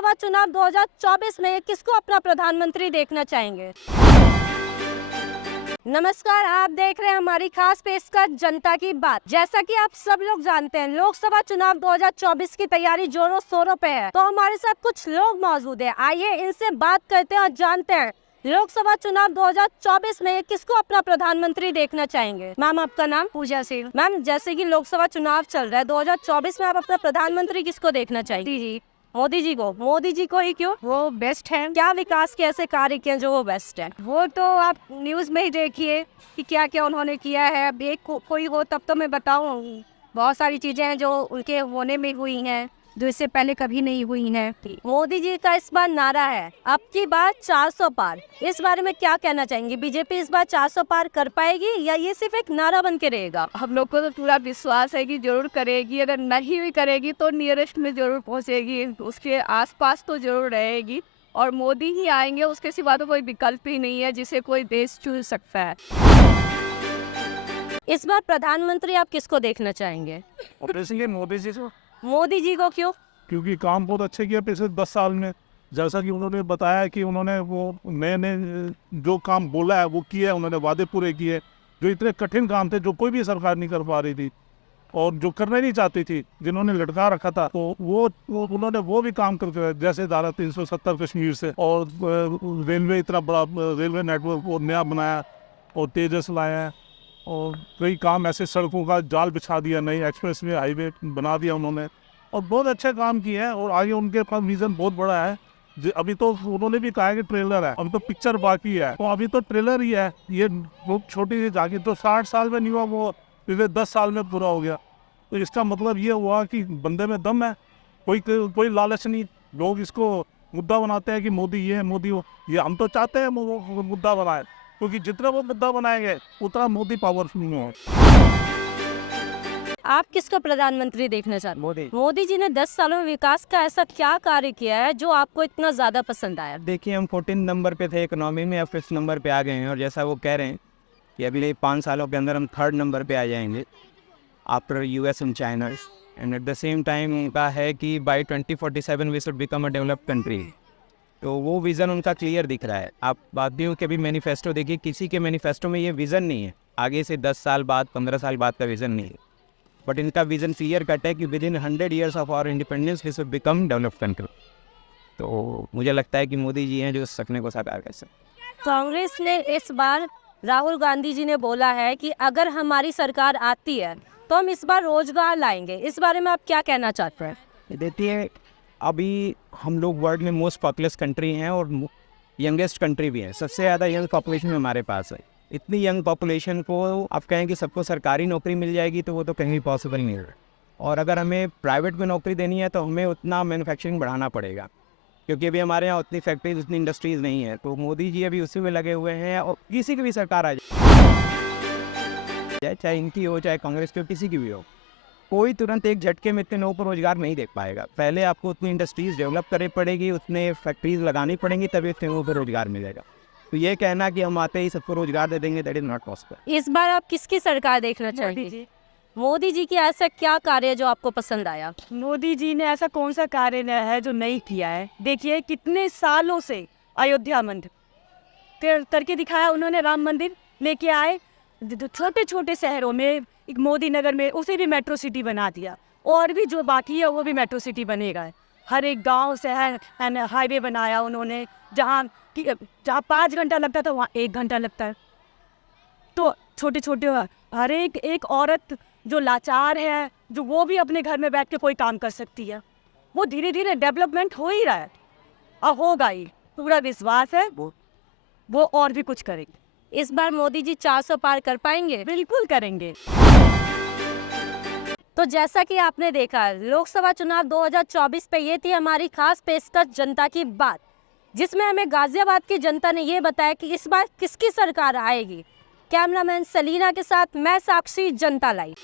लोकसभा चुनाव 2024 में किसको अपना प्रधानमंत्री देखना चाहेंगे? नमस्कार, आप देख रहे हैं हमारी खास पेशकश जनता की बात। जैसा कि आप सब लोग जानते हैं, लोकसभा चुनाव 2024 की तैयारी जोरों शोरों पे है। तो हमारे साथ कुछ लोग मौजूद हैं, आइए इनसे बात करते हैं और जानते हैं लोकसभा चुनाव 2024 में किसको अपना प्रधानमंत्री देखना चाहेंगे। मैम, आपका नाम? पूजा सिंह। मैम, जैसे कि लोकसभा चुनाव चल रहा है 2024 में, आप अपना प्रधानमंत्री किसको देखना चाहेंगे? जी, मोदी जी को। मोदी जी को ही क्यों? वो बेस्ट है। क्या विकास के ऐसे कार्य किए जो वो बेस्ट है? वो तो आप न्यूज़ में ही देखिए कि क्या क्या उन्होंने किया है। अब एक कोई हो तब तो मैं बताऊँ। बहुत सारी चीज़ें हैं जो उनके होने में हुई हैं, जो इससे पहले कभी नहीं हुई हैं। मोदी जी का इस बार नारा है अब की बार 400 पार। इस बारे में क्या कहना चाहेंगे? बीजेपी इस बार 400 पार कर पाएगी या ये सिर्फ एक नारा बन के रहेगा? हम लोग को तो पूरा विश्वास है कि जरूर करेगी। अगर नहीं भी करेगी तो नियरेस्ट में जरूर पहुंचेगी, उसके आसपास तो जरूर रहेगी। और मोदी ही आएंगे, उसके सिवा तो कोई विकल्प ही नहीं है जिसे कोई देश चुन सकता है। इस बार प्रधानमंत्री आप किसको देखना चाहेंगे? ऑब्वियसली मोदी जी से, मोदी जी को क्यों? क्योंकि काम बहुत अच्छे किया पिछले 10 साल में। जैसा कि उन्होंने बताया कि उन्होंने वो नए नए जो काम बोला है वो किए, उन्होंने वादे पूरे किए। जो इतने कठिन काम थे जो कोई भी सरकार नहीं कर पा रही थी और जो करना नहीं चाहती थी, जिन्होंने लटका रखा था, तो वो उन्होंने वो भी काम करके, जैसे धारा 370 कश्मीर से, और रेलवे इतना बड़ा रेलवे नेटवर्क वो नया बनाया और तेजस लाया है। और कई काम ऐसे, सड़कों का जाल बिछा दिया, नई एक्सप्रेस वे हाईवे बना दिया उन्होंने, और बहुत अच्छे काम किए हैं। और आगे उनके पास विजन बहुत बड़ा है। अभी तो उन्होंने भी कहा है कि ट्रेलर है, अभी तो पिक्चर बाकी है, तो अभी तो ट्रेलर ही है। ये बहुत छोटी सी झांकी, तो 60 साल में नहीं हुआ, वो पिछले 10 साल में पूरा हो गया। तो इसका मतलब ये हुआ कि बंदे में दम है, कोई लालच नहीं। लोग इसको मुद्दा बनाते हैं कि मोदी ये है, मोदी वो। ये हम तो चाहते हैं वो मुद्दा बनाए, क्योंकि जितना वो मुद्दा बनाएंगे उतना मोदी पावरफुल में हो। आप किसको प्रधानमंत्री देखना चाहते हैं? मोदी। मोदी जी ने 10 सालों में विकास का ऐसा क्या कार्य किया है जो आपको इतना ज्यादा पसंद आया? देखिए, हम 14 नंबर पे थे इकोनॉमी में, अब 5th नंबर पे आ गए हैं। और जैसा वो कह रहे हैं कि अगले 5 सालों के अंदर हम 3rd नंबर पे आ जाएंगे after US and China. And at the same time उनका है कि by 2047 we should become a developed country. तो वो विज़न उनका क्लियर दिख रहा है। आप वादियों के भी मैनिफेस्टो देखिए, किसी के मैनिफेस्टो में ये विज़न नहीं है आगे से 10 साल बाद, 15 साल बाद का विज़न नहीं है। बट इनका विज़न क्लियर कट है कि within 100 years of our independence we should become developed country. तो मुझे लगता है कि मोदी जी हैं जो इस सपने को साकार कर सकते। कांग्रेस ने इस बार, राहुल गांधी जी ने बोला है कि अगर हमारी सरकार आती है तो हम इस बार रोजगार लाएंगे। इस बारे में आप क्या कहना चाहते हैं? देखिए, अभी हम लोग वर्ल्ड में मोस्ट पॉपुलस कंट्री हैं और यंगेस्ट कंट्री भी है। सबसे ज़्यादा यंग पॉपुलेशन हमारे पास है। इतनी यंग पॉपुलेशन को आप कहें कि सबको सरकारी नौकरी मिल जाएगी तो वो तो कहीं पॉसिबल नहीं है। और अगर हमें प्राइवेट में नौकरी देनी है तो हमें उतना मैन्युफैक्चरिंग बढ़ाना पड़ेगा, क्योंकि अभी हमारे यहाँ उतनी फैक्ट्रीज, उतनी इंडस्ट्रीज़ नहीं है। तो मोदी जी अभी उसी में लगे हुए हैं। और किसी की भी सरकार आ जाए, चाहे इनकी हो चाहे कांग्रेस की हो, किसी की भी हो, कोई तुरंत एक झटके में इतने लोगों को रोजगार नहीं दे पाएगा। पहले आपको उतनी इंडस्ट्रीज डेवलप करनी पड़ेगी, उतने फैक्ट्रीज लगानी पड़ेंगी, तभी इतने लोगों को रोजगार मिलेगा। तो ये कहना कि हम आते ही सबको रोजगार दे देंगे, दैट इज नॉट पॉसिबल। इस बार आप किसकी सरकार देखना चाहेंगे? मोदी जी की ऐसा क्या कार्य है जो आपको पसंद आया? मोदी जी ने ऐसा कौन सा कार्य है जो नहीं किया है? देखिए, कितने सालों से अयोध्या मंदिर करके दिखाया उन्होंने। राम मंदिर लेके आए, छोटे छोटे शहरों में, एक मोदी नगर में उसे भी मेट्रो सिटी बना दिया। और भी जो बाकी है वो भी मेट्रो सिटी बनेगा। हर एक गांव शहर हाईवे बनाया उन्होंने, जहाँ 5 घंटा लगता था वहाँ 1 घंटा लगता है। तो छोटे छोटे हर एक औरत जो लाचार है, जो वो भी अपने घर में बैठ के कोई काम कर सकती है। वो धीरे धीरे डेवलपमेंट हो ही रहा है और होगा ही, पूरा विश्वास है वो और भी कुछ करेंगे। इस बार मोदी जी 400 पार कर पाएंगे? बिल्कुल करेंगे। तो जैसा कि आपने देखा, लोकसभा चुनाव 2024 पे ये थी हमारी खास पेशकश जनता की बात, जिसमें हमें गाजियाबाद की जनता ने ये बताया कि इस बार किसकी सरकार आएगी। कैमरामैन सलीना के साथ मैं साक्षी, जनता लाइव।